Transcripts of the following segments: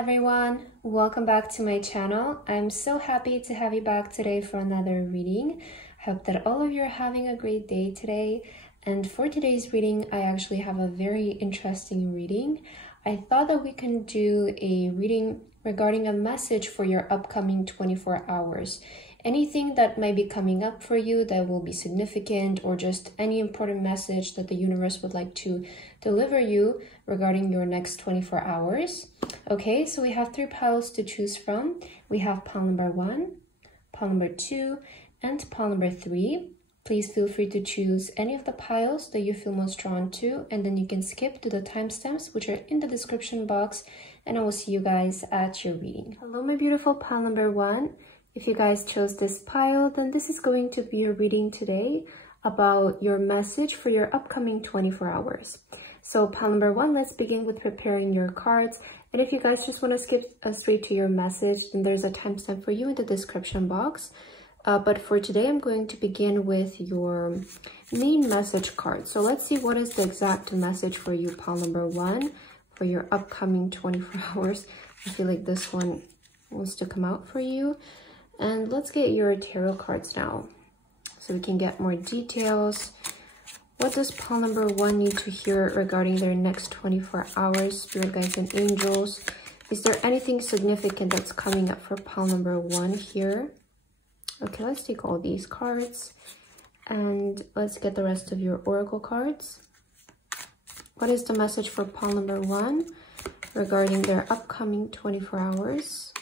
everyone, welcome back to my channel. I'm so happy to have you back today for another reading. I hope that all of you are having a great day today. And for today's reading, I actually have a very interesting reading. I thought that we can do a reading regarding a message for your upcoming 24 hours. Anything that might be coming up for you that will be significant, or just any important message that the universe would like to deliver you regarding your next 24 hours. Okay, so we have 3 piles to choose from. We have pile number 1, pile number 2, and pile number 3. Please feel free to choose any of the piles that you feel most drawn to, and then you can skip to the timestamps which are in the description box, and I will see you guys at your reading. Hello, my beautiful pile number 1. If you guys chose this pile, then this is going to be your reading today about your message for your upcoming 24 hours. So pile number 1, let's begin with preparing your cards. And if you guys just want to skip straight to your message, then there's a timestamp for you in the description box. But for today, I'm going to begin with your main message card. So let's see what is the exact message for you, pile number 1, for your upcoming 24 hours. I feel like this one wants to come out for you. And let's get your tarot cards now so we can get more details. What does pile number 1 need to hear regarding their next 24 hours, spirit guides and angels? Is there anything significant that's coming up for pile number 1 here? Okay, let's take all these cards and let's get the rest of your oracle cards. What is the message for pile number 1 regarding their upcoming 24 hours?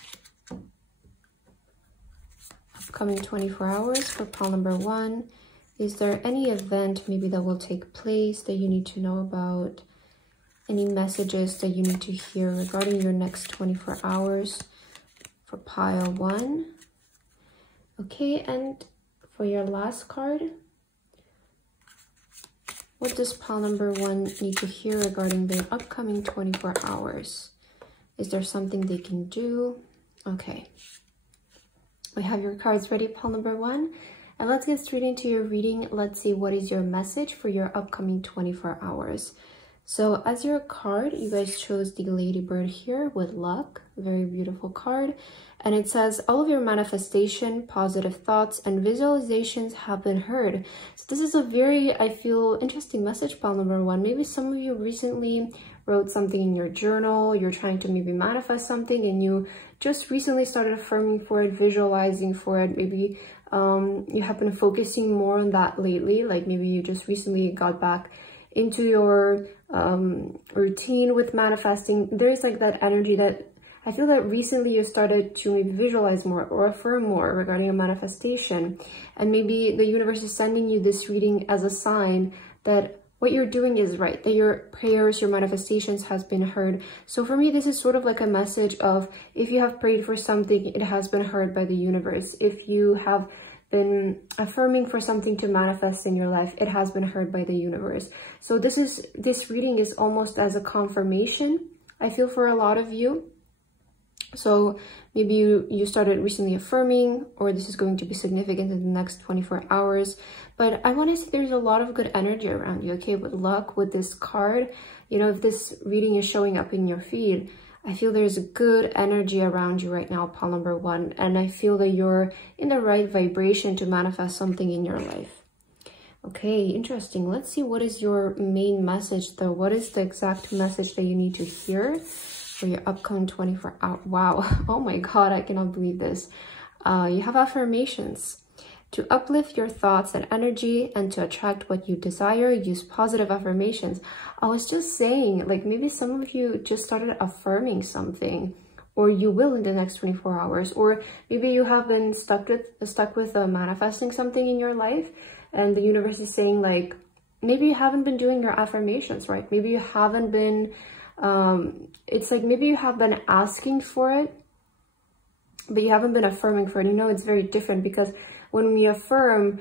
Upcoming 24 hours for pile number 1. Is there any event maybe that will take place that you need to know about? Any messages that you need to hear regarding your next 24 hours for pile 1? Okay, and for your last card, what does pile number 1 need to hear regarding their upcoming 24 hours? Is there something they can do? Okay. We have your cards ready, pile number 1. And let's get straight into your reading. Let's see what is your message for your upcoming 24 hours. So as your card, you guys chose the Ladybird here with luck. Very beautiful card. And it says, all of your manifestation, positive thoughts, and visualizations have been heard. So this is a very, I feel, interesting message, pile number 1. Maybe some of you recently wrote something in your journal. You're trying to maybe manifest something and you just recently started affirming for it, visualizing for it. Maybe you have been focusing more on that lately. Like maybe you just recently got back into your routine with manifesting. There's like that energy that I feel that recently you started to maybe visualize more or affirm more regarding a manifestation. And maybe the universe is sending you this reading as a sign that what you're doing is right, that your prayers, your manifestations has been heard. So for me, this is sort of like a message of, if you have prayed for something, it has been heard by the universe. If you have been affirming for something to manifest in your life, it has been heard by the universe. So this reading is almost as a confirmation, I feel, for a lot of you. So maybe you started recently affirming, or this is going to be significant in the next 24 hours. But I want to say there's a lot of good energy around you, okay? With luck, with this card, you know, if this reading is showing up in your feed, I feel there's a good energy around you right now, pile number 1. And I feel that you're in the right vibration to manifest something in your life. Okay, interesting. Let's see, what is your main message though? What is the exact message that you need to hear for your upcoming 24 hours? Wow. Oh my God, I cannot believe this. You have affirmations. To uplift your thoughts and energy and to attract what you desire, use positive affirmations. I was just saying, like, maybe some of you just started affirming something, or you will in the next 24 hours, or maybe you have been stuck with manifesting something in your life, and the universe is saying, like, maybe you haven't been doing your affirmations right. Maybe you haven't been, it's like maybe you have been asking for it, but you haven't been affirming for it. You know, it's very different, because when we affirm,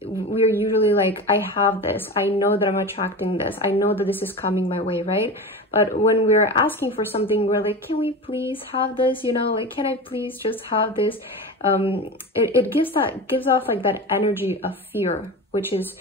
we're usually like, I have this, I know that I'm attracting this, I know that this is coming my way, right? But when we're asking for something, we're like, can we please have this? You know, like, can I please just have this? It gives off like that energy of fear, which is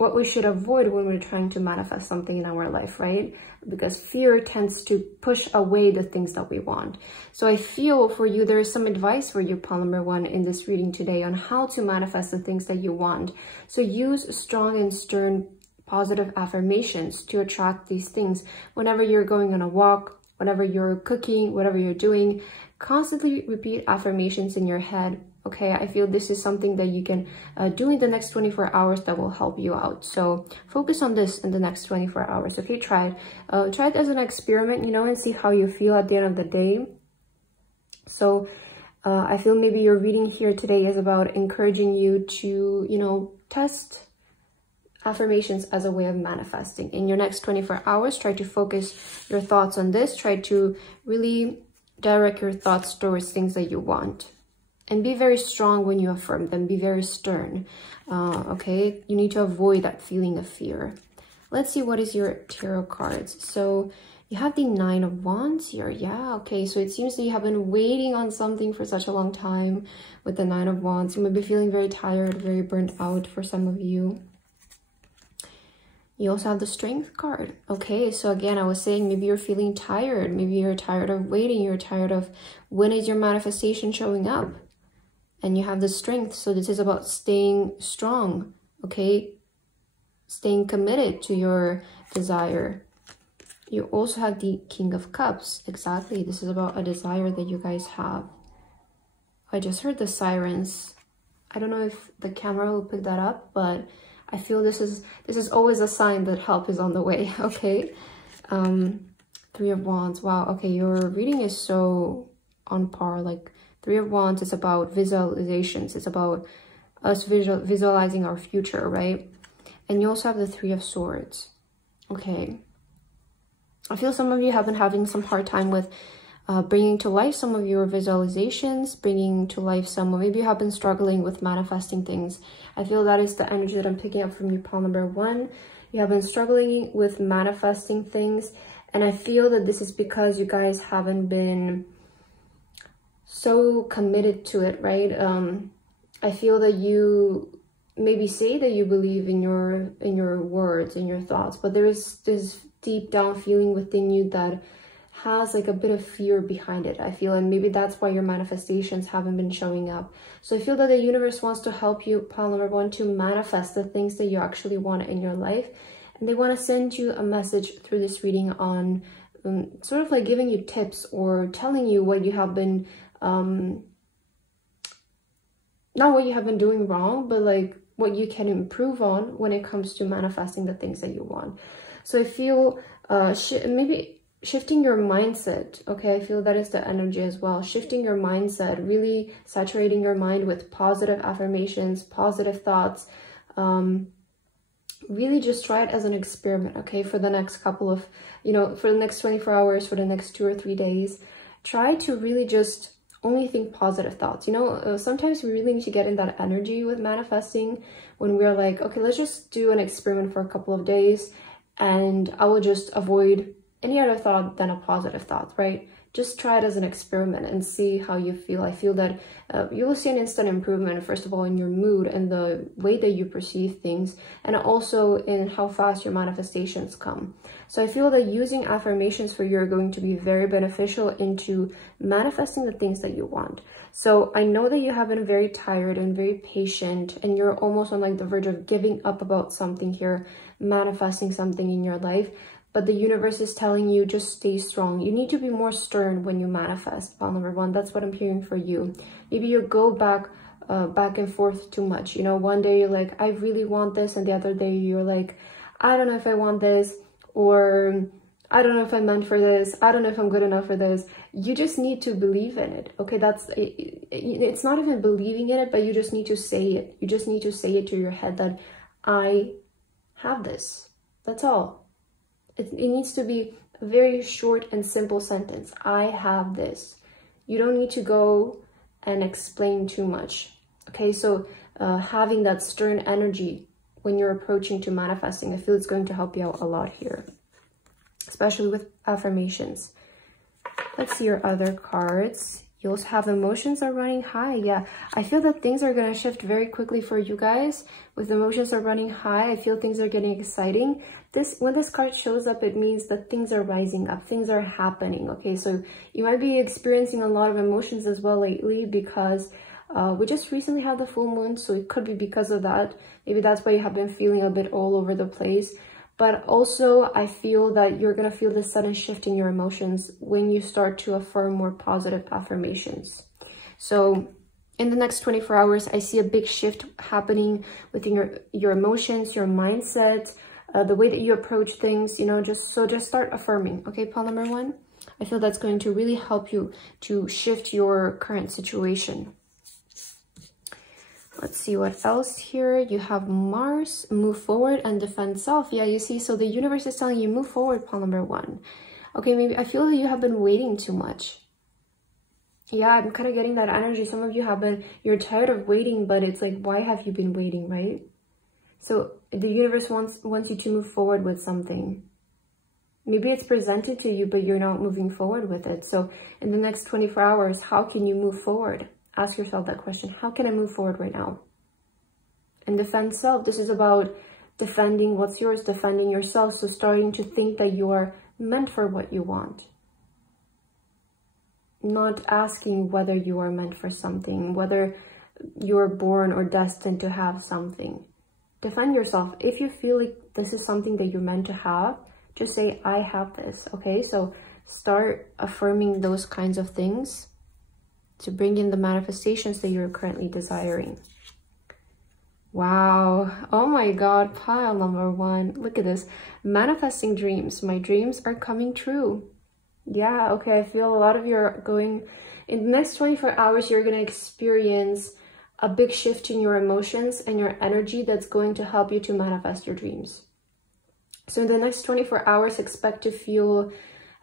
what we should avoid when we're trying to manifest something in our life, right? Because fear tends to push away the things that we want. So I feel for you, there is some advice for you, pile number 1, in this reading today on how to manifest the things that you want. So use strong and stern positive affirmations to attract these things. Whenever you're going on a walk, whenever you're cooking, whatever you're doing, constantly repeat affirmations in your head. Okay, I feel this is something that you can do in the next 24 hours that will help you out. So focus on this in the next 24 hours. Okay, try it. Try it as an experiment, you know, and see how you feel at the end of the day. So I feel maybe your reading here today is about encouraging you to, you know, test affirmations as a way of manifesting. In your next 24 hours, try to focus your thoughts on this. Try to really direct your thoughts towards things that you want. And be very strong when you affirm them. Be very stern. Okay, you need to avoid that feeling of fear. Let's see what is your tarot cards. So you have the 9 of Wands here. Yeah, okay. So it seems that you have been waiting on something for such a long time with the 9 of Wands. You might be feeling very tired, very burnt out for some of you. You also have the Strength card. Okay, so again, I was saying maybe you're feeling tired. Maybe you're tired of waiting. You're tired of when is your manifestation showing up? And you have the Strength. So this is about staying strong, okay? Staying committed to your desire. You also have the King of Cups. Exactly. This is about a desire that you guys have. I just heard the sirens. I don't know if the camera will pick that up, but I feel this is always a sign that help is on the way, okay? 3 of Wands. Wow, okay, your reading is so on par. Like 3 of Wands is about visualizations. It's about us visualizing our future, right? And you also have the 3 of Swords. Okay. I feel some of you have been having some hard time with bringing to life some of your visualizations, bringing to life some, or maybe you have been struggling with manifesting things. I feel that is the energy that I'm picking up from you, pile number 1. You have been struggling with manifesting things, and I feel that this is because you guys haven't been so committed to it, right? I feel that you maybe say that you believe in your words, in your thoughts, but there is this deep down feeling within you that has like a bit of fear behind it, I feel, and maybe that's why your manifestations haven't been showing up. So I feel that the universe wants to help you, pile number 1, to manifest the things that you actually want in your life, and they want to send you a message through this reading on sort of like giving you tips or telling you what you have been not what you have been doing wrong, but like what you can improve on when it comes to manifesting the things that you want. So I feel maybe shifting your mindset, okay? I feel that is the energy as well. Shifting your mindset, really saturating your mind with positive affirmations, positive thoughts. Really just try it as an experiment, okay? For the next couple of, you know, for the next 24 hours, for the next 2 or 3 days, try to really just only think positive thoughts. You know, sometimes we really need to get in that energy with manifesting when we're like, okay, let's just do an experiment for a couple of days and I will just avoid any other thought than a positive thought, right? Just try it as an experiment and see how you feel. I feel that you will see an instant improvement, first of all, in your mood and the way that you perceive things, and also in how fast your manifestations come. So I feel that using affirmations for you are going to be very beneficial into manifesting the things that you want. So I know that you have been very tired and very patient, and you're almost on like the verge of giving up about something here, manifesting something in your life. But the universe is telling you, just stay strong. You need to be more stern when you manifest, pile number 1. That's what I'm hearing for you. Maybe you go back and forth too much. You know, one day you're like, I really want this. And the other day you're like, I don't know if I want this. Or I don't know if I'm meant for this. I don't know if I'm good enough for this. You just need to believe in it. Okay, it's not even believing in it, but you just need to say it. You just need to say it to your head that I have this. That's all. It needs to be a very short and simple sentence. I have this. You don't need to go and explain too much. Okay, so having that stern energy when you're approaching to manifesting, I feel it's going to help you out a lot here, especially with affirmations. Let's see your other cards. You also have emotions are running high. Yeah, I feel that things are going to shift very quickly for you guys. With emotions are running high, I feel things are getting exciting. When this card shows up, it means that things are rising up, things are happening. Okay, so you might be experiencing a lot of emotions as well lately because we just recently had the full moon, so it could be because of that. Maybe that's why you have been feeling a bit all over the place. But also, I feel that you're going to feel this sudden shift in your emotions when you start to affirm more positive affirmations. So in the next 24 hours, I see a big shift happening within your emotions, your mindset, the way that you approach things, you know, just start affirming. Okay, pile number 1. I feel that's going to really help you to shift your current situation. Let's see what else here. You have Mars, move forward and defend self. Yeah, you see, so the universe is telling you move forward, pile number 1. Okay, maybe I feel that you have been waiting too much. Yeah, I'm kind of getting that energy. Some of you have been, you're tired of waiting, but it's like, why have you been waiting, right? So the universe wants you to move forward with something. Maybe it's presented to you, but you're not moving forward with it. So in the next 24 hours, how can you move forward? Ask yourself that question. How can I move forward right now? And defend self. This is about defending what's yours, defending yourself. So starting to think that you are meant for what you want. Not asking whether you are meant for something, whether you're born or destined to have something. Defend yourself. If you feel like this is something that you're meant to have, just say, I have this. Okay, so start affirming those kinds of things to bring in the manifestations that you're currently desiring. Wow. Oh my God. Pile number 1. Look at this. Manifesting dreams. My dreams are coming true. Yeah. Okay. I feel a lot of you are going in the next 24 hours. You're going to experience a big shift in your emotions and your energy that's going to help you to manifest your dreams. So in the next 24 hours, expect to feel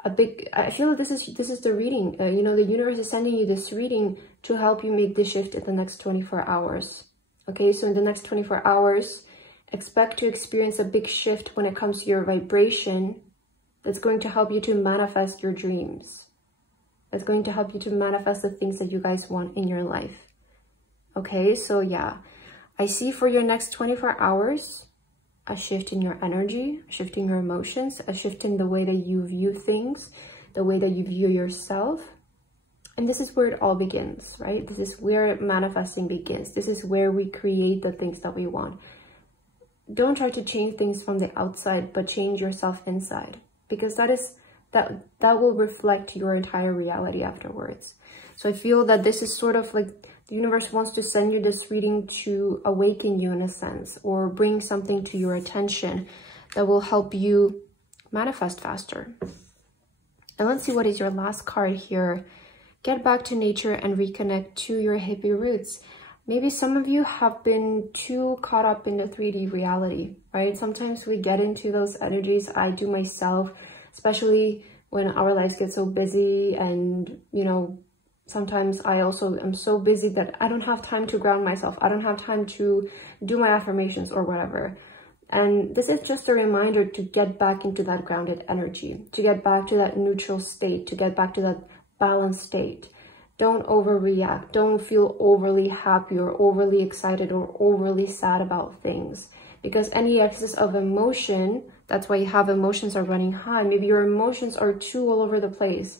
I feel that this is the reading. You know, the universe is sending you this reading to help you make the shift in the next 24 hours. Okay, so in the next 24 hours, expect to experience a big shift when it comes to your vibration that's going to help you to manifest your dreams. That's going to help you to manifest the things that you guys want in your life. Okay, so yeah, I see for your next 24 hours, a shift in your energy, a shift in your emotions, a shift in the way that you view things, the way that you view yourself. And this is where it all begins, right? This is where manifesting begins. This is where we create the things that we want. Don't try to change things from the outside, but change yourself inside, because that will reflect your entire reality afterwards. So I feel that this is sort of like the universe wants to send you this reading to awaken you in a sense, or bring something to your attention that will help you manifest faster. And let's see, what is your last card here? Get back to nature and reconnect to your hippie roots. Maybe some of you have been too caught up in the 3D reality, right? Sometimes we get into those energies. I do myself, especially when our lives get so busy, and, you know, sometimes I also am so busy that I don't have time to ground myself. I don't have time to do my affirmations or whatever. And this is just a reminder to get back into that grounded energy, to get back to that neutral state, to get back to that balanced state. Don't overreact. Don't feel overly happy or overly excited or overly sad about things, because any excess of emotion, that's why you have emotions are running high. Maybe your emotions are too all over the place.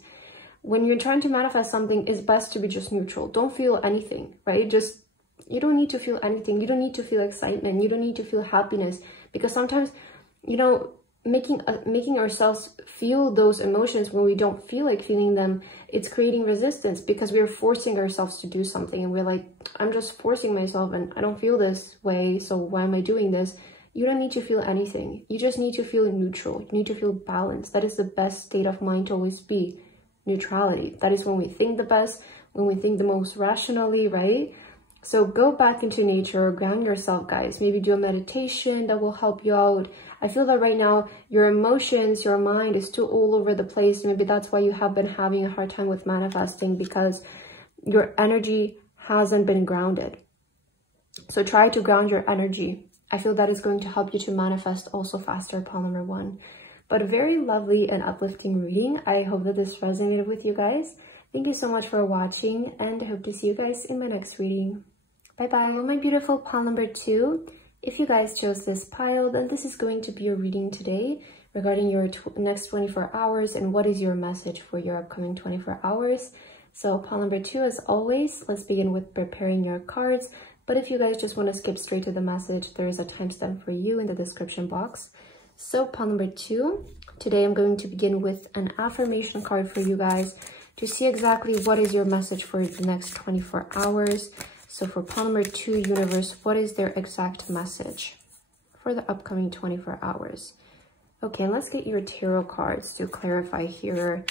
When you're trying to manifest something, it's best to be just neutral. Don't feel anything, right? You don't need to feel anything. You don't need to feel excitement. You don't need to feel happiness, because sometimes, you know, making ourselves feel those emotions when we don't feel like feeling them, it's creating resistance, because we're forcing ourselves to do something, and we're like, I'm just forcing myself and I don't feel this way, so why am I doing this? You don't need to feel anything. You just need to feel neutral. You need to feel balanced. That is the best state of mind to always be. Neutrality. That is when we think the best, when we think the most rationally, right? So go back into nature, ground yourself, guys. Maybe do a meditation that will help you out. I feel that right now your emotions, your mind is too all over the place. Maybe that's why you have been having a hard time with manifesting, because your energy hasn't been grounded. So try to ground your energy. I feel that is going to help you to manifest also faster, pile number 1. But a very lovely and uplifting reading. I hope that this resonated with you guys. Thank you so much for watching, and I hope to see you guys in my next reading. Bye-bye. Well, my beautiful pile number 2, if you guys chose this pile, then this is going to be your reading today regarding your next 24 hours and what is your message for your upcoming 24 hours. So pile number 2, as always, let's begin with preparing your cards. But if you guys just want to skip straight to the message, there is a timestamp for you in the description box. So pile number 2, today I'm going to begin with an affirmation card for you guys to see exactly what is your message for the next 24 hours. So for pile number 2, universe, what is their exact message for the upcoming 24 hours? Okay, let's get your tarot cards to clarify here.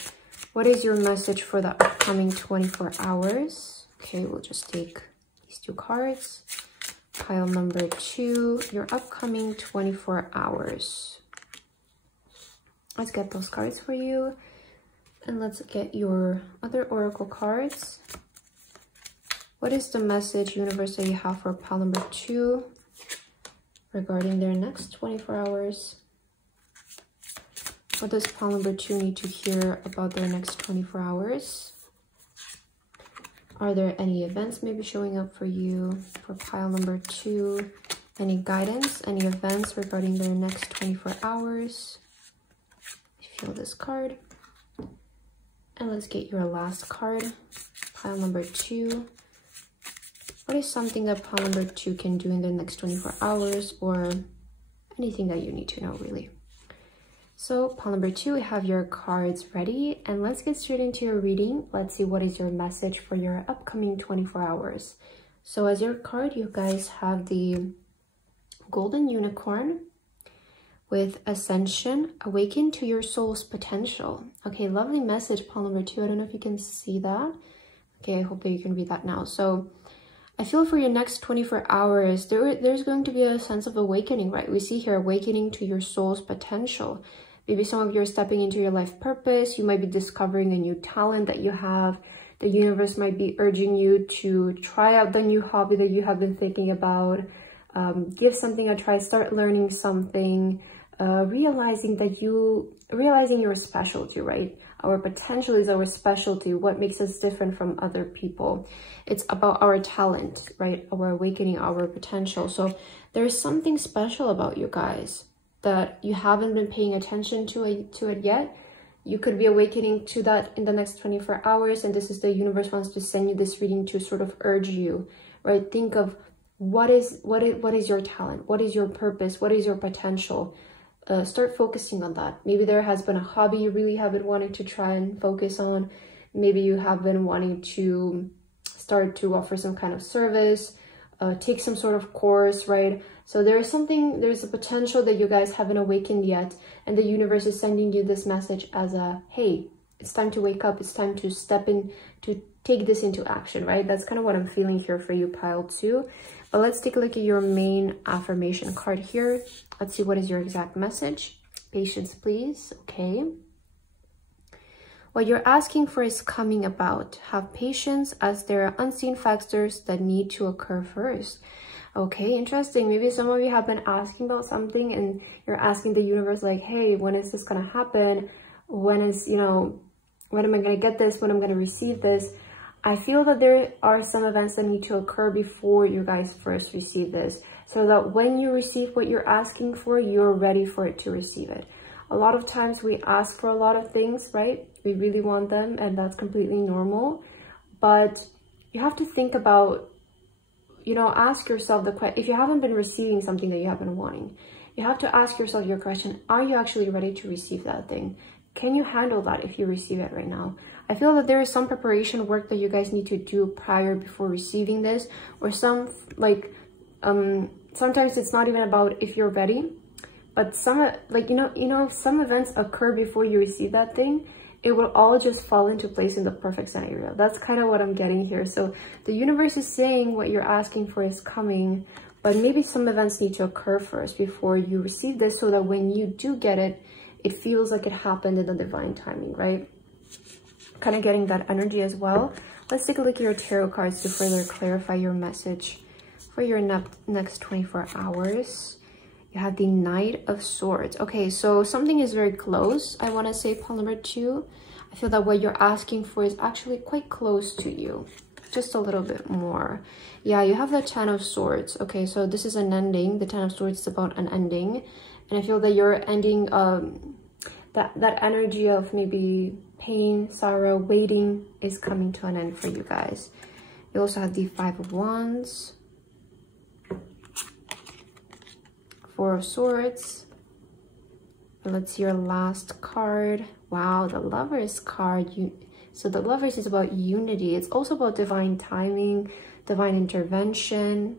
What is your message for the upcoming 24 hours? Okay, we'll just take these 2 cards. Pile number 2, your upcoming 24 hours. Let's get those cards for you. And let's get your other oracle cards. What is the message, universe, that you have for pile number 2 regarding their next 24 hours? What does pile number 2 need to hear about their next 24 hours? Are there any events maybe showing up for you for pile number 2? Any guidance, any events regarding their next 24 hours? Feel this card. And let's get your last card, pile number 2. What is something that pile number 2 can do in the next 24 hours, or anything that you need to know, really? So pile number 2, we have your cards ready, and let's get straight into your reading. Let's see what is your message for your upcoming 24 hours. So as your card, you guys have the golden unicorn with ascension, awaken to your soul's potential. Okay, lovely message, pile number 2. I don't know if you can see that. Okay, I hope that you can read that now. So I feel for your next 24 hours, there's going to be a sense of awakening, right? We see here awakening to your soul's potential. Maybe some of you are stepping into your life purpose. You might be discovering a new talent that you have. The universe might be urging you to try out the new hobby that you have been thinking about. Give something a try, start learning something, realizing your specialty, right? Our potential is our specialty, what makes us different from other people. It's about our talent, right? Our awakening, our potential. So there's something special about you guys that you haven't been paying attention to it yet. You could be awakening to that in the next 24 hours, and this is the universe wants to send you this reading to sort of urge you, right? Think of what is your talent, what is your purpose, what is your potential. Start focusing on that. Maybe there has been a hobby you really have been wanting to try and focus on. Maybe you have been wanting to start to offer some kind of service, take some sort of course, right? So there's a potential that you guys haven't awakened yet, and the universe is sending you this message as a, hey, it's time to wake up, it's time to step in, to take this into action, right? That's kind of what I'm feeling here for you, pile 2. But let's take a look at your main affirmation card here. Let's see what is your exact message. Patience, please. Okay. What you're asking for is coming about. Have patience, as there are unseen factors that need to occur first. Okay, interesting. Maybe some of you have been asking about something and you're asking the universe like, hey, when is this going to happen? When am I going to get this? When I'm going to receive this? I feel that there are some events that need to occur before you guys first receive this, so that when you receive what you're asking for, you're ready for it to receive it. A lot of times we ask for a lot of things, right? We really want them, and that's completely normal. But you have to think about, ask yourself the question. If you haven't been receiving something that you have been wanting, you have to ask yourself your question, are you actually ready to receive that thing? Can you handle that if you receive it right now? I feel that there is some preparation work that you guys need to do before receiving this, or sometimes it's not even about if you're ready, but some events occur before you receive that thing. It will all just fall into place in the perfect scenario. That's kind of what I'm getting here. So the universe is saying what you're asking for is coming, but maybe some events need to occur first before you receive this, so that when you do get it, it feels like it happened in the divine timing, right? Kind of getting that energy as well. Let's take a look at your tarot cards to further clarify your message for your next 24 hours. You have the Knight of Swords. Okay, so something is very close. I want to say pile number 2. I I feel that what you're asking for is actually quite close to you, just a little bit more. Yeah, you have the 10 of Swords. Okay, so this is an ending. The 10 of Swords is about an ending, and I feel that you're ending that energy of maybe pain, sorrow, waiting is coming to an end for you guys. You also have the 5 of Wands, 4 of Swords. Let's see your last card. Wow, the Lovers card. So the Lovers is about unity. It's also about divine timing, divine intervention.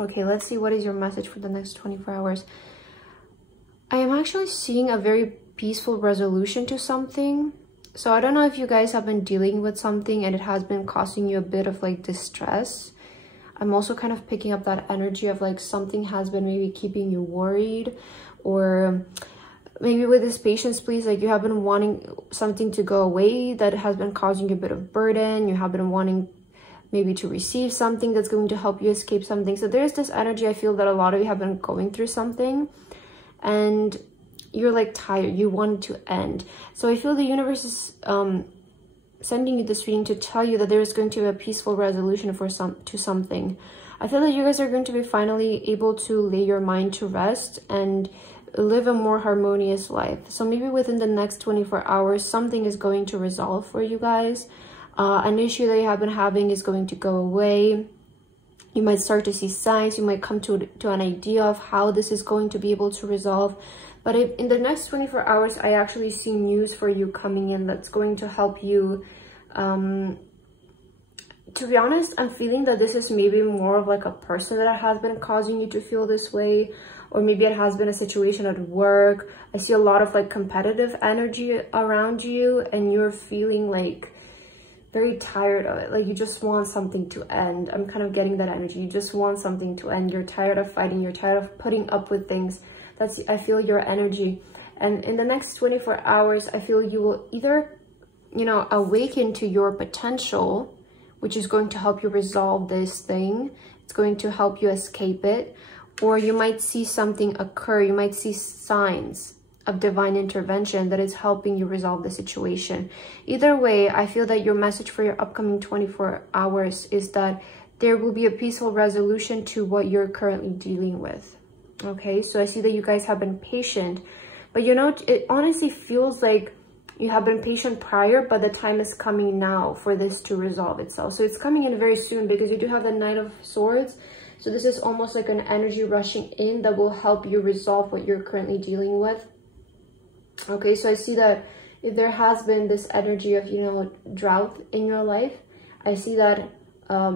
Okay, let's see what is your message for the next 24 hours. I am actually seeing a very peaceful resolution to something. So I don't know if you guys have been dealing with something and it has been causing you a bit of like distress. I'm also kind of picking up that energy of like something has been maybe keeping you worried, or maybe with this Patience, please, like you have been wanting something to go away that has been causing you a bit of burden. You have been wanting maybe to receive something that's going to help you escape something. So there's this energy. I feel that a lot of you have been going through something and you're like tired, you want to end. So I feel the universe is sending you this reading to tell you that there is going to be a peaceful resolution for something. I feel that you guys are going to be finally able to lay your mind to rest and live a more harmonious life. So maybe within the next 24 hours, something is going to resolve for you guys. An issue that you have been having is going to go away. You might start to see signs. You might come to an idea of how this is going to be able to resolve. But in the next 24 hours, I actually see news for you coming in that's going to help you. To be honest, I'm feeling that this is maybe more of like a person that has been causing you to feel this way, or maybe it has been a situation at work. I see a lot of like competitive energy around you and you're feeling like very tired of it. Like you just want something to end. I'm kind of getting that energy. You just want something to end. You're tired of fighting. You're tired of putting up with things. I feel your energy. And in the next 24 hours, I feel you will either, you know, awaken to your potential, which is going to help you resolve this thing. It's going to help you escape it. Or you might see something occur. You might see signs of divine intervention that is helping you resolve the situation. Either way, I feel that your message for your upcoming 24 hours is that there will be a peaceful resolution to what you're currently dealing with. Okay, so I see that you guys have been patient, but you know, it honestly feels like you have been patient prior, but the time is coming now for this to resolve itself. So it's coming in very soon because you do have the Knight of Swords. So this is almost like an energy rushing in that will help you resolve what you're currently dealing with. Okay, so I see that if there has been this energy of, you know, drought in your life, I see that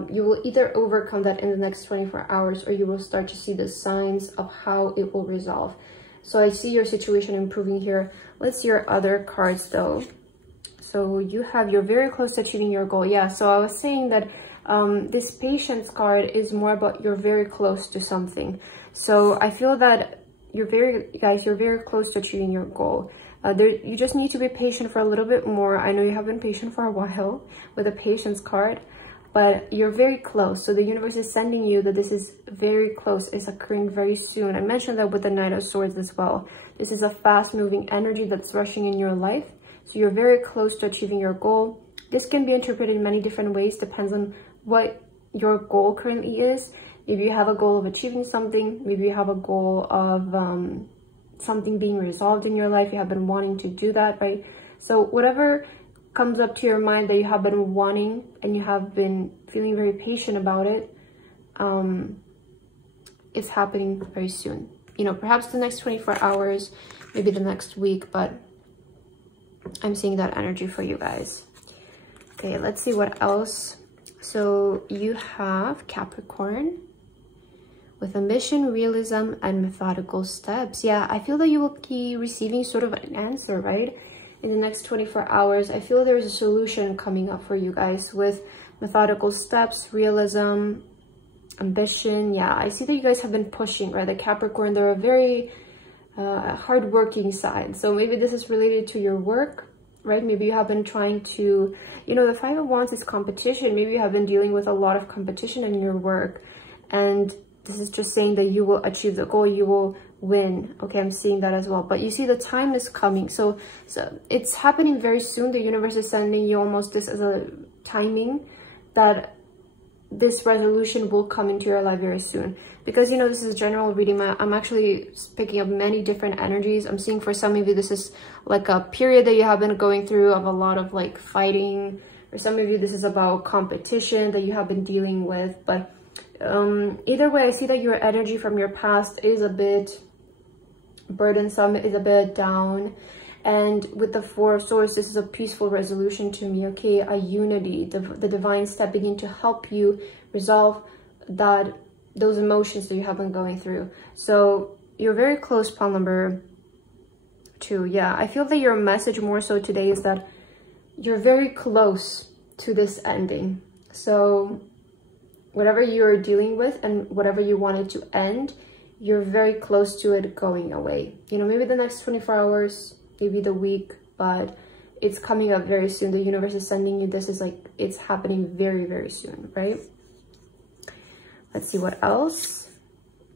you will either overcome that in the next 24 hours or you will start to see the signs of how it will resolve. So I see your situation improving here. Let's see your other cards though. So you're very close to achieving your goal. Yeah, so I was saying that this Patience card is more about you're very close to something. So I feel that you're very close to achieving your goal. You just need to be patient for a little bit more. I know you have been patient for a while with a Patience card, but you're very close. So the universe is sending you that this is very close. It's occurring very soon. I mentioned that with the Knight of Swords as well. This is a fast-moving energy that's rushing in your life. So you're very close to achieving your goal. This can be interpreted in many different ways. Depends on what your goal currently is. If you have a goal of achieving something, maybe you have a goal of something being resolved in your life. You have been wanting to do that, right? So whatever comes up to your mind that you have been wanting and you have been feeling very patient about it, it's happening very soon. You know, perhaps the next 24 hours, maybe the next week, but I'm seeing that energy for you guys. Okay, let's see what else. So you have Capricorn with ambition, realism, and methodical steps. Yeah, I feel that you will be receiving sort of an answer, right? In the next 24 hours, I feel there's a solution coming up for you guys with methodical steps, realism, ambition. Yeah, I see that you guys have been pushing, right? The Capricorn, they're a very hardworking side. So maybe this is related to your work, right? Maybe you have been trying to, you know, the Five of Wands is competition. Maybe you have been dealing with a lot of competition in your work. And this is just saying that you will achieve the goal. You will win. Okay, I'm seeing that as well. But you see the time is coming. So it's happening very soon. The universe is sending you almost this as a timing that this resolution will come into your life very soon. Because, you know, this is a general reading. I'm actually picking up many different energies. I'm seeing for some of you, this is like a period that you have been going through of a lot of like fighting. For some of you, this is about competition that you have been dealing with. But either way, I see that your energy from your past is a bit burdensome, is a bit down. And with the Four of Swords, this is a peaceful resolution to me, okay? A unity, the divine stepping in to help you resolve those emotions that you have been going through. So you're very close, pile number 2. Yeah, I feel that your message more so today is that you're very close to this ending. So whatever you're dealing with and whatever you wanted to end, you're very close to it going away. You know, maybe the next 24 hours, maybe the week, but it's coming up very soon. The universe is sending you this. Is like, it's happening very, very soon, right? Let's see what else.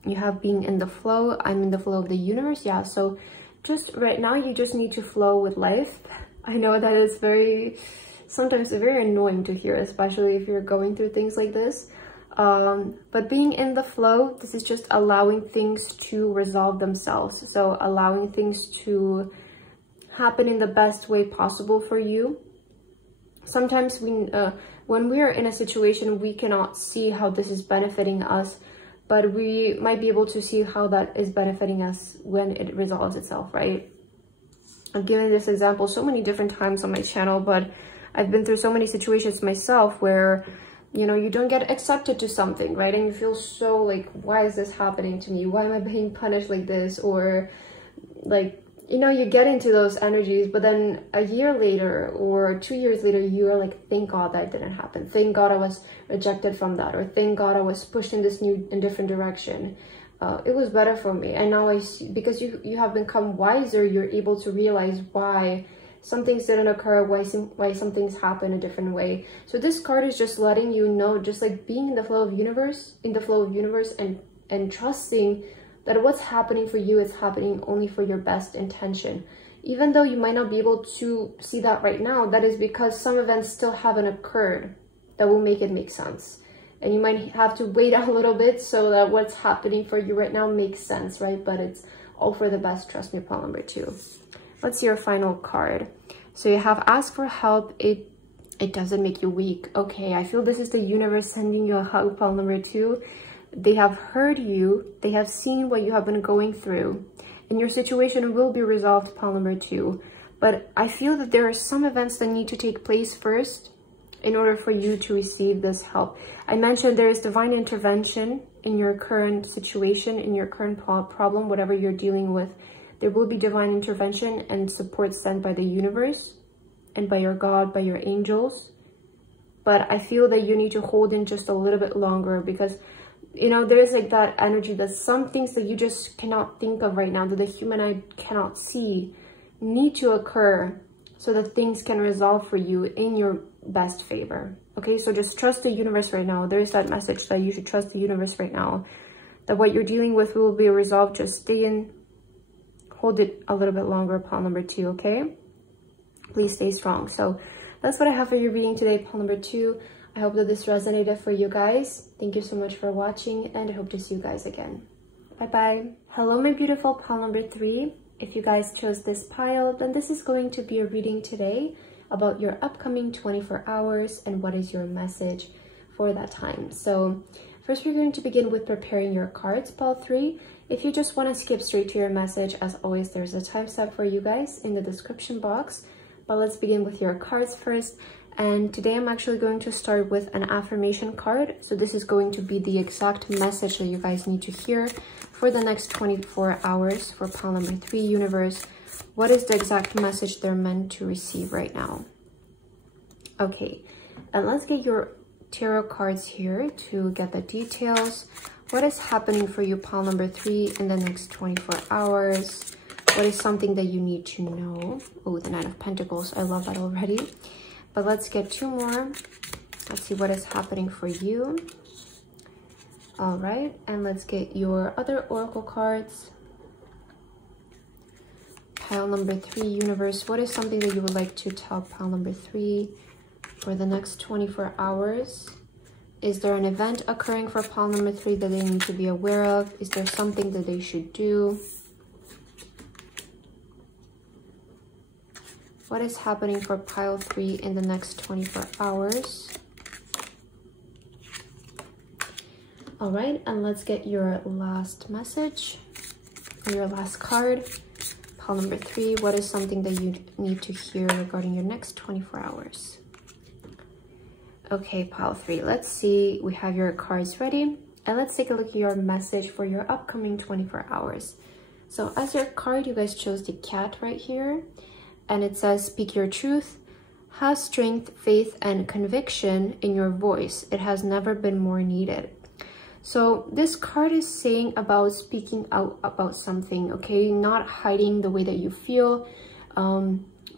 You have being in the flow. I'm in the flow of the universe. Yeah, so just right now, you just need to flow with life. I know that is sometimes very annoying to hear, especially if you're going through things like this. But being in the flow, this is just allowing things to resolve themselves. So allowing things to happen in the best way possible for you. Sometimes when we're in a situation, we cannot see how this is benefiting us, but we might be able to see how that is benefiting us when it resolves itself, right? I've given this example so many different times on my channel, but I've been through so many situations myself where, you know, you don't get accepted to something, right? And you feel so like, why is this happening to me? Why am I being punished like this? Or like, you know, you get into those energies, but then a year later or 2 years later, you are like, thank God that didn't happen. Thank God I was rejected from that. Or thank God I was pushed in this different direction. It was better for me. And now I see, because you have become wiser, you're able to realize why some things didn't occur, why some things happen a different way. So this card is just letting you know, just like being in the flow of universe, and trusting that what's happening for you is happening only for your best intention. Even though you might not be able to see that right now, that is because some events still haven't occurred that will make it make sense. And you might have to wait a little bit so that what's happening for you right now makes sense, right? But it's all for the best, trust me, pile number 2. What's your final card? So you have ask for help. It doesn't make you weak. Okay, I feel this is the universe sending you a hug, pile number 2. They have heard you. They have seen what you have been going through. And your situation will be resolved, pile number 2. But I feel that there are some events that need to take place first in order for you to receive this help. I mentioned there is divine intervention in your current situation, in your current problem, whatever you're dealing with. There will be divine intervention and support sent by the universe and by your God, by your angels. But I feel that you need to hold in just a little bit longer because, you know, there's like that energy that some things that you just cannot think of right now, that the human eye cannot see, need to occur so that things can resolve for you in your best favor. Okay, so just trust the universe right now. There's that message that you should trust the universe right now, that what you're dealing with will be resolved. Just stay in, hold it a little bit longer, pile number 2, okay? Please stay strong. So that's what I have for your reading today, pile number 2. I hope that this resonated for you guys. Thank you so much for watching, and I hope to see you guys again. Bye-bye. Hello, my beautiful pile number 3. If you guys chose this pile, then this is going to be a reading today about your upcoming 24 hours and what is your message for that time. So first, we're going to begin with preparing your cards, pile 3. If you just want to skip straight to your message, as always, there's a timestamp for you guys in the description box. But let's begin with your cards first. And today I'm actually going to start with an affirmation card. So this is going to be the exact message that you guys need to hear for the next 24 hours for pile number 3, universe. What is the exact message they're meant to receive right now? Okay, and let's get your tarot cards here to get the details. What is happening for you, pile number 3, in the next 24 hours? What is something that you need to know? Oh, the Knight of Pentacles. I love that already. But let's get 2 more. Let's see what is happening for you. All right, and let's get your other oracle cards. pile number 3, universe, what is something that you would like to tell pile number 3 for the next 24 hours? Is there an event occurring for pile number 3 that they need to be aware of? Is there something that they should do? What is happening for pile 3 in the next 24 hours? All right, and let's get your last message, your last card. Pile number 3, what is something that you need to hear regarding your next 24 hours? Okay, pile 3, let's see. We have your cards ready, and let's take a look at your message for your upcoming 24 hours. So as your card, you guys chose the cat right here, and it says, speak your truth, have strength, faith, and conviction in your voice. It has never been more needed. So this card is saying about speaking out about something, okay? Not hiding the way that you feel,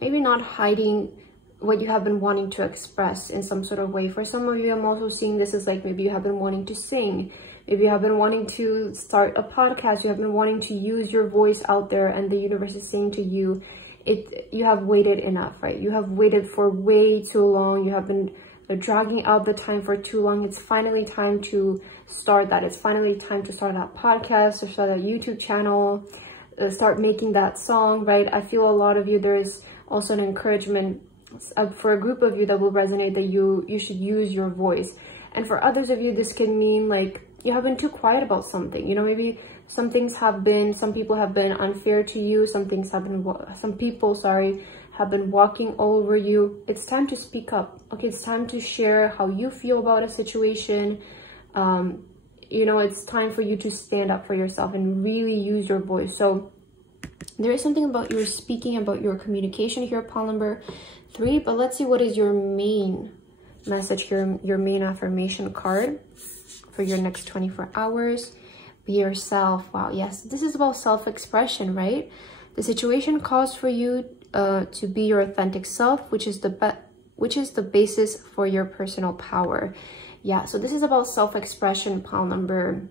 maybe not hiding what you have been wanting to express in some sort of way. For some of you, I'm also seeing this as like maybe you have been wanting to sing, maybe you have been wanting to start a podcast, you have been wanting to use your voice out there, and the universe is saying to you, you have waited enough, right? You have waited for way too long. You have been dragging out the time for too long. It's finally time to start that. It's finally time to start that podcast or start that YouTube channel, start making that song, right? I feel a lot of you, there's also an encouragement for a group of you that will resonate that you should use your voice. And for others of you, this can mean like you have been too quiet about something. You know, maybe some people have been unfair to you. Some people have been walking all over you. It's time to speak up. Okay, it's time to share how you feel about a situation. You know, it's time for you to stand up for yourself and really use your voice. So there is something about your speaking, about your communication here, pile number 3, but let's see what is your main message here, your main affirmation card for your next 24 hours. Be yourself. Wow, yes, this is about self-expression, right? The situation calls for you to be your authentic self, which is the basis for your personal power. Yeah, so this is about self-expression, pile number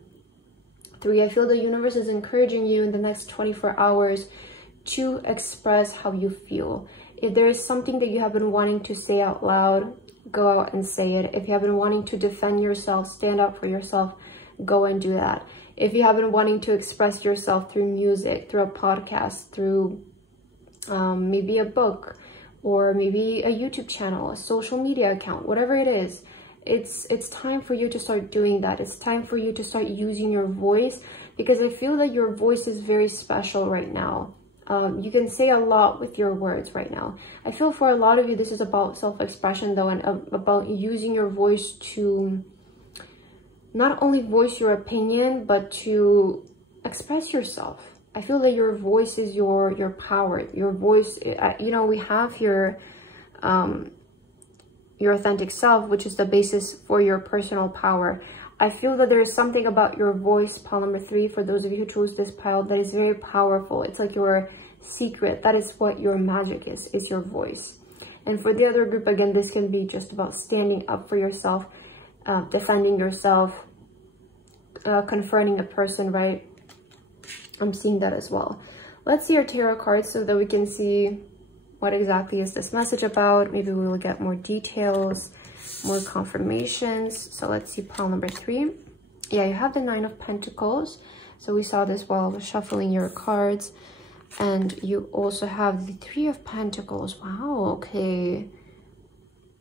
3. I feel the universe is encouraging you in the next 24 hours to express how you feel. If there is something that you have been wanting to say out loud, go out and say it. If you have been wanting to defend yourself, stand up for yourself, go and do that. If you have been wanting to express yourself through music, through a podcast, through maybe a book, or maybe a YouTube channel, a social media account, whatever it is, it's time for you to start doing that. It's time for you to start using your voice, because I feel that your voice is very special right now. You can say a lot with your words right now. I feel for a lot of you, this is about self-expression though, and about using your voice to not only voice your opinion, but to express yourself. I feel that your voice is your power. Your voice, you know, we have here your authentic self, which is the basis for your personal power. I feel that there is something about your voice, pile number 3, for those of you who chose this pile, that is very powerful. It's like your secret. That is what your magic is your voice. And for the other group, again, this can be just about standing up for yourself, defending yourself, confronting a person, right? I'm seeing that as well. Let's see our tarot cards so that we can see what exactly is this message about. Maybe we will get more details, more confirmations. So let's see pile number 3. Yeah, you have the 9 of Pentacles. So we saw this while I was shuffling your cards. And you also have the 3 of Pentacles. Wow, okay.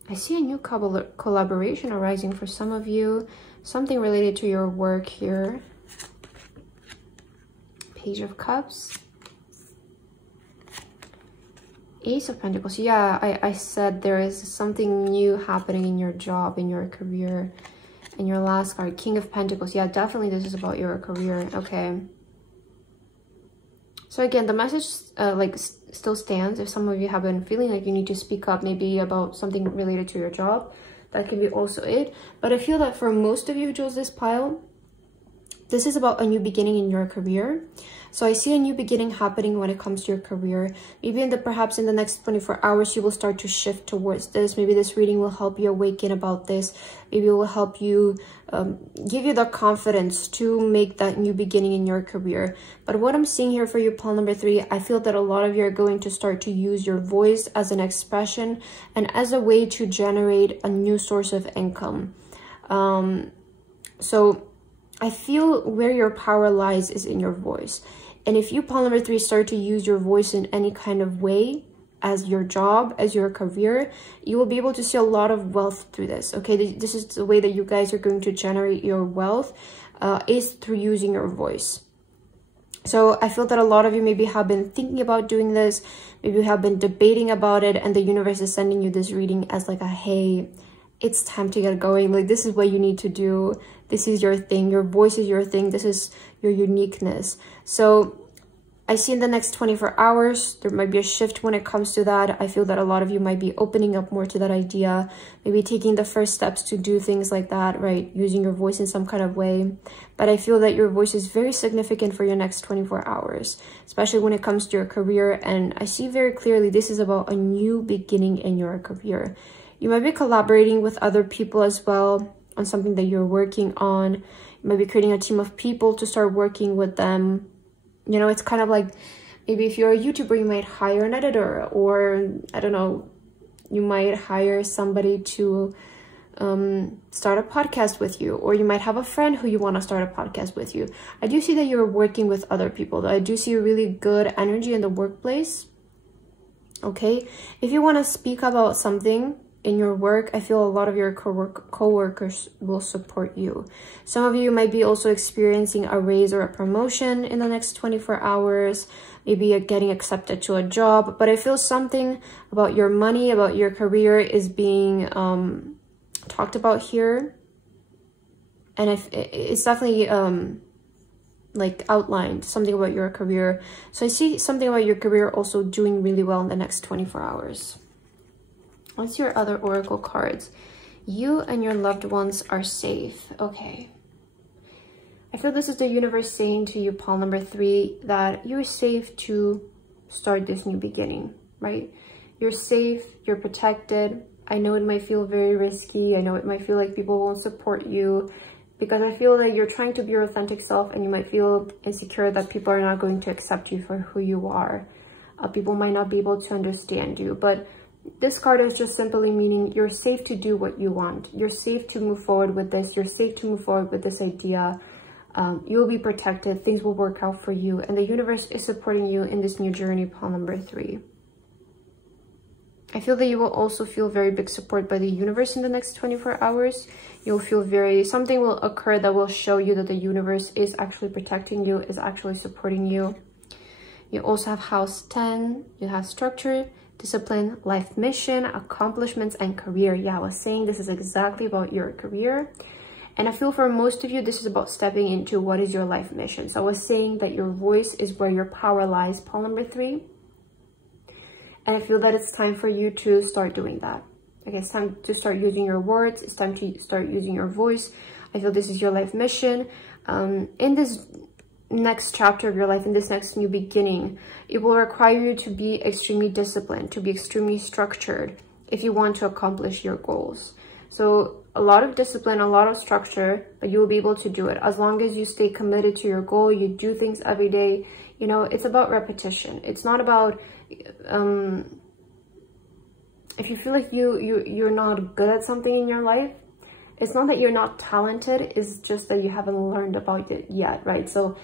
I see a new collaboration arising for some of you. Something related to your work here. Page of Cups. Ace of Pentacles. Yeah, I said there is something new happening in your job, in your career. And your last card, King of Pentacles. Yeah, definitely this is about your career. Okay. So again, the message still stands. If some of you have been feeling like you need to speak up maybe about something related to your job, that can be also it. But I feel that for most of you who chose this pile, This is about a new beginning in your career. So I see a new beginning happening when it comes to your career. Maybe perhaps in the next 24 hours, you will start to shift towards this. Maybe this reading will help you awaken about this. Maybe it will help you, give you the confidence to make that new beginning in your career. But what I'm seeing here for you, pile number 3, I feel that a lot of you are going to start to use your voice as an expression and as a way to generate a new source of income. So I feel where your power lies is in your voice. And if you, pile number 3, start to use your voice in any kind of way, as your job, as your career, you will be able to see a lot of wealth through this. Okay, this is the way that you guys are going to generate your wealth, is through using your voice. So I feel that a lot of you maybe have been thinking about doing this, maybe you have been debating about it, and the universe is sending you this reading as like a, hey, it's time to get going. Like, this is what you need to do. This is your thing. Your voice is your thing. This is your uniqueness. So I see in the next 24 hours, there might be a shift when it comes to that. I feel that a lot of you might be opening up more to that idea, maybe taking the first steps to do things like that, right? Using your voice in some kind of way. But I feel that your voice is very significant for your next 24 hours, especially when it comes to your career. And I see very clearly this is about a new beginning in your career. You might be collaborating with other people as well on something that you're working on. You might be creating a team of people to start working with them. You know, it's kind of like, maybe if you're a YouTuber, you might hire an editor, or I don't know, you might hire somebody to start a podcast with you, or you might have a friend who you want to start a podcast with you. I do see that you're working with other people. I do see a really good energy in the workplace. Okay, if you want to speak about something in your work, I feel a lot of your co-workers will support you. Some of you might be also experiencing a raise or a promotion in the next 24 hours. Maybe you're getting accepted to a job, but I feel something about your money, about your career is being talked about here. And it's definitely like outlined, something about your career. So I see something about your career also doing really well in the next 24 hours. What's your other oracle cards? You and your loved ones are safe. Okay. I feel this is the universe saying to you, pile number 3, that you're safe to start this new beginning, right? You're safe, you're protected. I know it might feel very risky. I know it might feel like people won't support you, because I feel that you're trying to be your authentic self, and you might feel insecure that people are not going to accept you for who you are. People might not be able to understand you, but this card is just simply meaning you're safe to do what you want. You're safe to move forward with this. You're safe to move forward with this idea. You'll be protected. Things will work out for you. And the universe is supporting you in this new journey, pile number 3. I feel that you will also feel very big support by the universe in the next 24 hours. You'll feel something will occur that will show you that the universe is actually protecting you, is actually supporting you. You also have house 10. You have structure, discipline, life mission, accomplishments, and career. Yeah, I was saying this is exactly about your career. And I feel for most of you, this is about stepping into what is your life mission. So I was saying that your voice is where your power lies, pile number 3. And I feel that it's time for you to start doing that. Okay, it's time to start using your words. It's time to start using your voice. I feel this is your life mission. In this next chapter of your life, in this next new beginning, it will require you to be extremely disciplined, to be extremely structured if you want to accomplish your goals. So a lot of discipline, a lot of structure, but you will be able to do it as long as you stay committed to your goal. You do things every day. You know, it's about repetition. It's not about if you feel like you're not good at something in your life, it's not that you're not talented, it's just that you haven't learned about it yet, right? So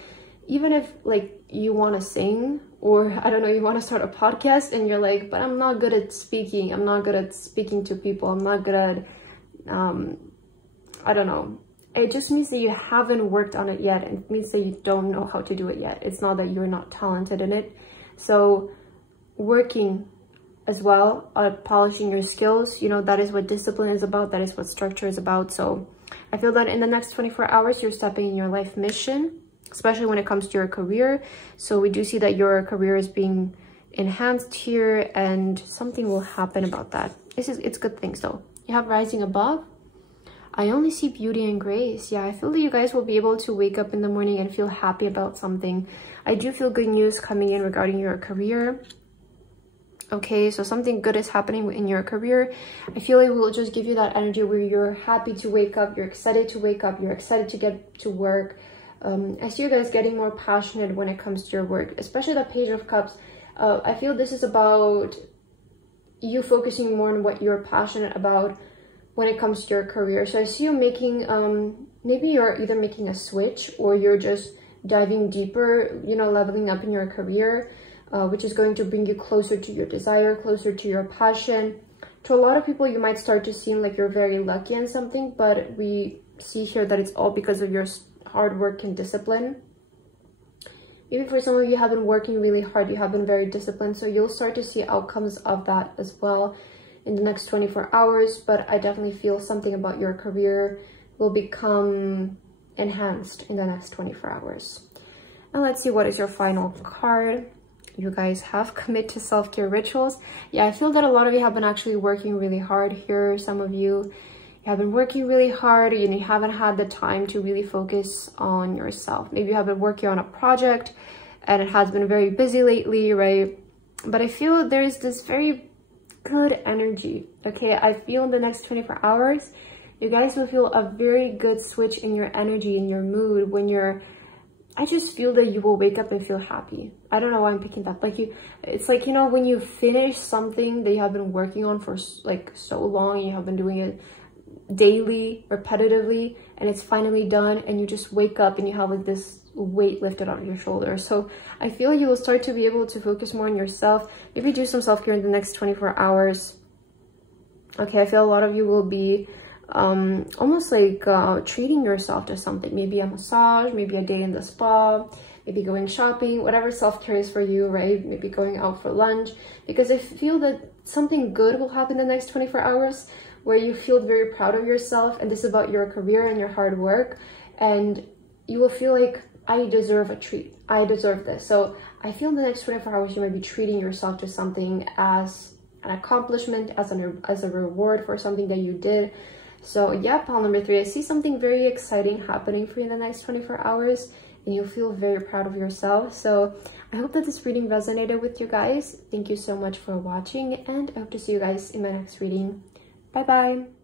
even if like you want to sing, or I don't know, you want to start a podcast and you're like, but I'm not good at speaking. I'm not good at speaking to people. I'm not good at, I don't know. It just means that you haven't worked on it yet. It means that you don't know how to do it yet. It's not that you're not talented in it. So working as well, polishing your skills, you know, that is what discipline is about. That is what structure is about. So I feel that in the next 24 hours, you're stepping in your life mission, especially when it comes to your career. So we do see that your career is being enhanced here, and something will happen about that. It's good things though. You have rising above. I only see beauty and grace. Yeah, I feel that you guys will be able to wake up in the morning and feel happy about something. I do feel good news coming in regarding your career. Okay, so something good is happening in your career. I feel it will just give you that energy where you're happy to wake up, you're excited to wake up, you're excited to get to work. I see you guys getting more passionate when it comes to your work, especially the Page of Cups. I feel this is about you focusing more on what you're passionate about when it comes to your career. So I see you making, maybe you're either making a switch or you're just diving deeper, you know, leveling up in your career, which is going to bring you closer to your desire, closer to your passion. To a lot of people, you might start to seem like you're very lucky in something, but we see here that it's all because of your hard work and discipline. Maybe for some of you have been working really hard, you have been very disciplined, so you'll start to see outcomes of that as well in the next 24 hours. But I definitely feel something about your career will become enhanced in the next 24 hours. And let's see, what is your final card? You guys have commit to self-care rituals. Yeah, I feel that a lot of you have been actually working really hard here. Some of you have been working really hard, you know, you haven't had the time to really focus on yourself. Maybe you have been working on a project and it has been very busy lately, right? But I feel there's this very good energy, okay? I feel in the next 24 hours, you guys will feel a very good switch in your energy, in your mood, when you're, I just feel that you will wake up and feel happy. I don't know why I'm picking that. Like it's like, you know, when you finish something that you have been working on for like so long, you have been doing it daily, repetitively, and it's finally done, and you just wake up and you have like this weight lifted off your shoulders. So I feel you will start to be able to focus more on yourself. Maybe do some self-care in the next 24 hours. Okay, I feel a lot of you will be almost like treating yourself to something, maybe a massage, maybe a day in the spa, maybe going shopping, whatever self-care is for you, right? Maybe going out for lunch, because I feel that something good will happen in the next 24 hours where you feel very proud of yourself, and this is about your career and your hard work, and you will feel like, I deserve a treat, I deserve this. So I feel in the next 24 hours you might be treating yourself to something as an accomplishment, as a reward for something that you did. So yeah, pile number 3, I see something very exciting happening for you in the next 24 hours, and you'll feel very proud of yourself. So I hope that this reading resonated with you guys. Thank you so much for watching, and I hope to see you guys in my next reading. Bye bye.